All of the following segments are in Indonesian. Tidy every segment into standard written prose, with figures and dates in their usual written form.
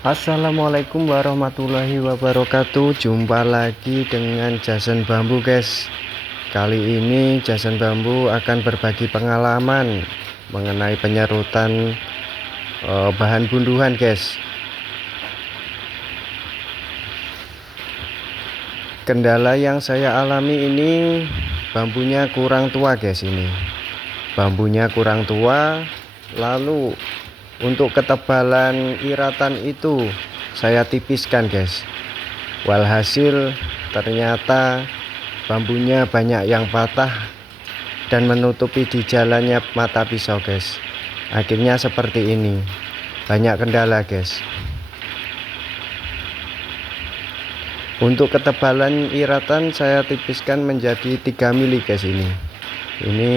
Assalamualaikum warahmatullahi wabarakatuh. Jumpa lagi dengan Jason Bambu, guys. Kali ini Jason Bambu akan berbagi pengalaman mengenai penyerutan bahan bunduhan, guys. Kendala yang saya alami ini, bambunya kurang tua, guys. Ini bambunya kurang tua. Lalu untuk ketebalan iratan itu saya tipiskan, guys. Walhasil ternyata bambunya banyak yang patah dan menutupi di jalannya mata pisau, guys. Akhirnya seperti ini, banyak kendala, guys. Untuk ketebalan iratan saya tipiskan menjadi 3 mili, guys. Ini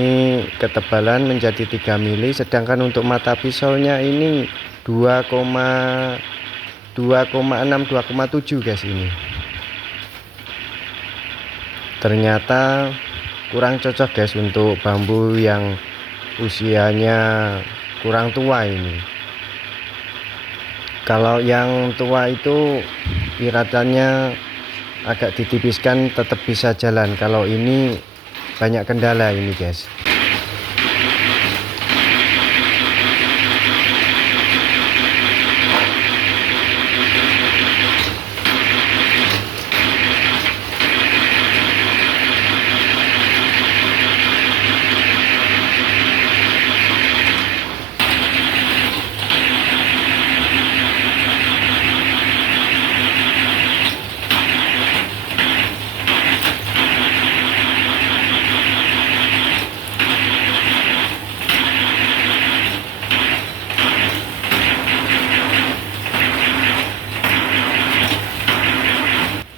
ketebalan menjadi 3 mili, sedangkan untuk mata pisaunya ini 2,6 2,7, guys. Ini ternyata kurang cocok, guys, untuk bambu yang usianya kurang tua ini. Kalau yang tua itu iratannya agak ditipiskan, tetap bisa jalan. Kalau ini banyak kendala ini, guys.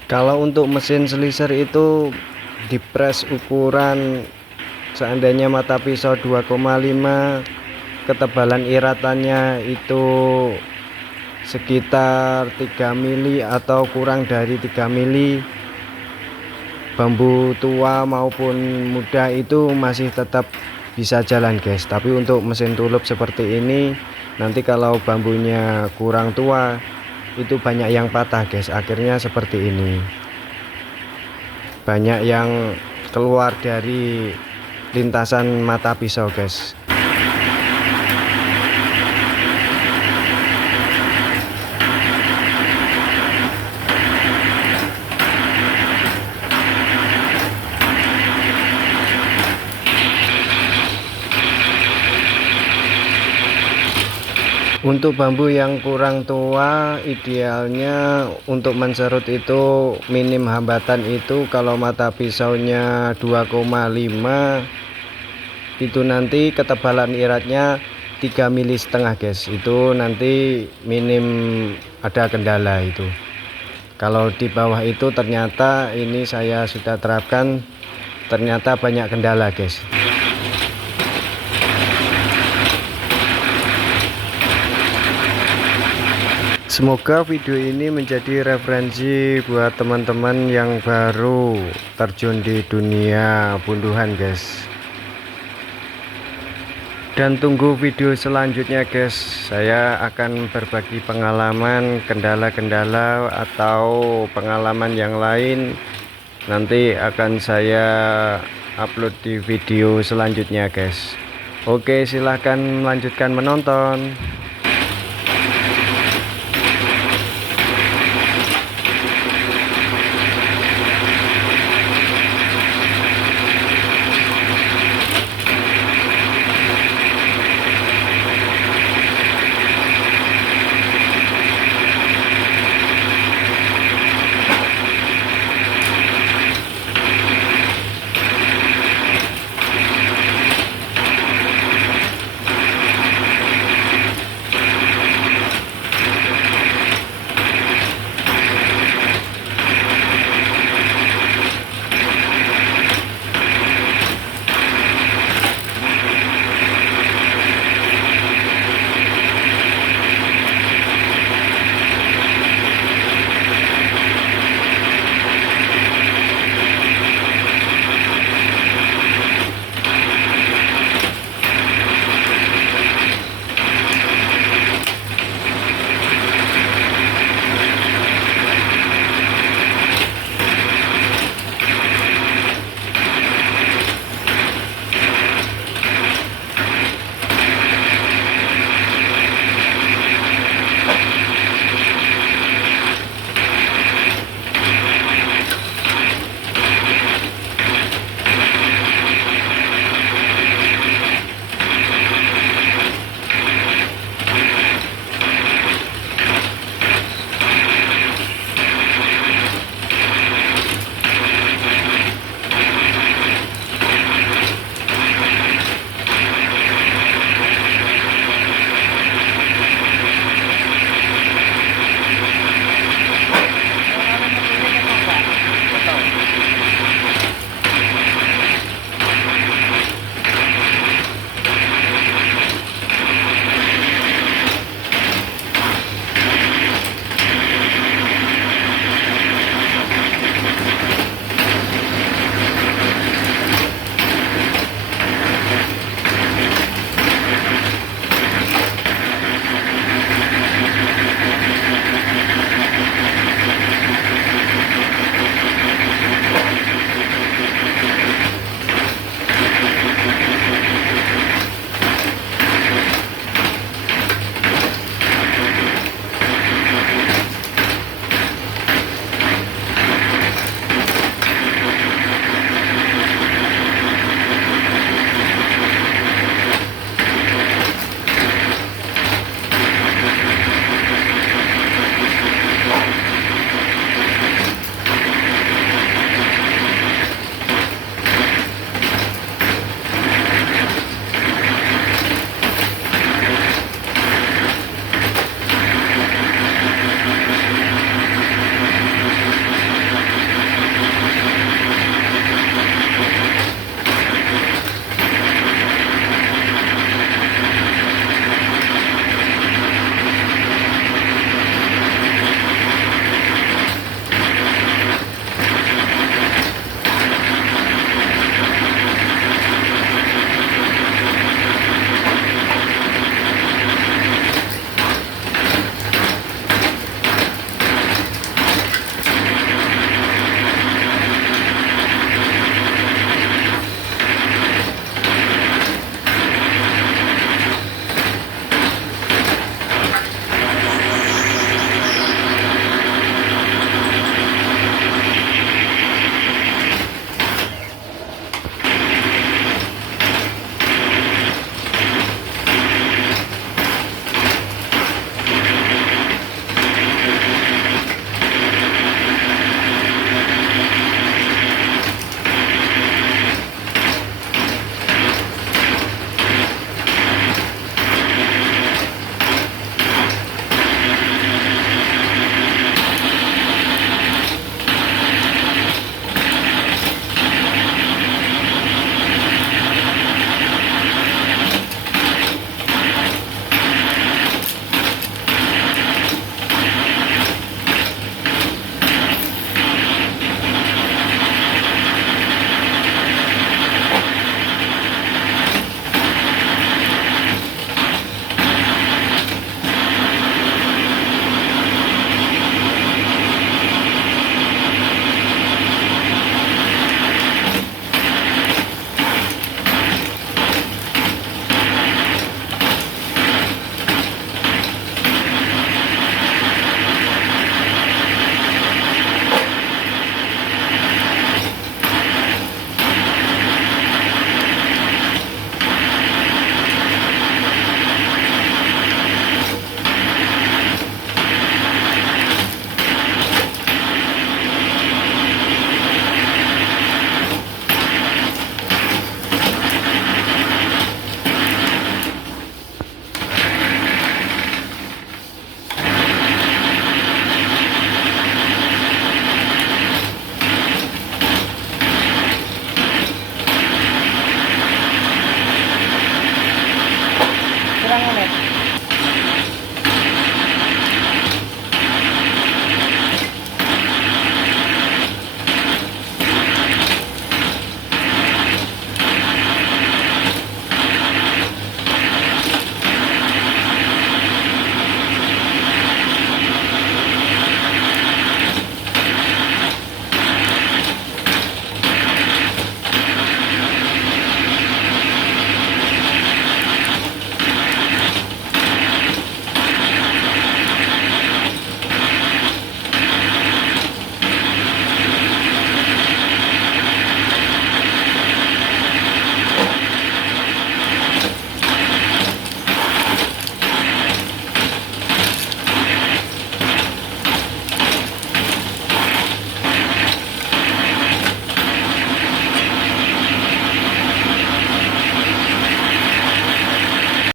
Kalau untuk mesin slicer itu dipres ukuran, seandainya mata pisau 2,5, ketebalan iratannya itu sekitar 3 mili atau kurang dari 3 mili. Bambu tua maupun muda itu masih tetap bisa jalan, guys. Tapi untuk mesin tulup seperti ini, nanti kalau bambunya kurang tua itu banyak yang patah, guys. Akhirnya seperti ini, banyak yang keluar dari lintasan mata pisau, guys. Untuk bambu yang kurang tua, idealnya untuk menserut itu minim hambatan itu kalau mata pisaunya 2,5, itu nanti ketebalan iratnya 3,5 mili, guys. Itu nanti minim ada kendala itu. Kalau di bawah itu ternyata ini saya sudah terapkan, ternyata banyak kendala, guys. Semoga video ini menjadi referensi buat teman-teman yang baru terjun di dunia bunduhan, guys. Dan tunggu video selanjutnya, guys. Saya akan berbagi pengalaman, kendala-kendala atau pengalaman yang lain. Nanti akan saya upload di video selanjutnya, guys. Oke, silahkan melanjutkan menonton.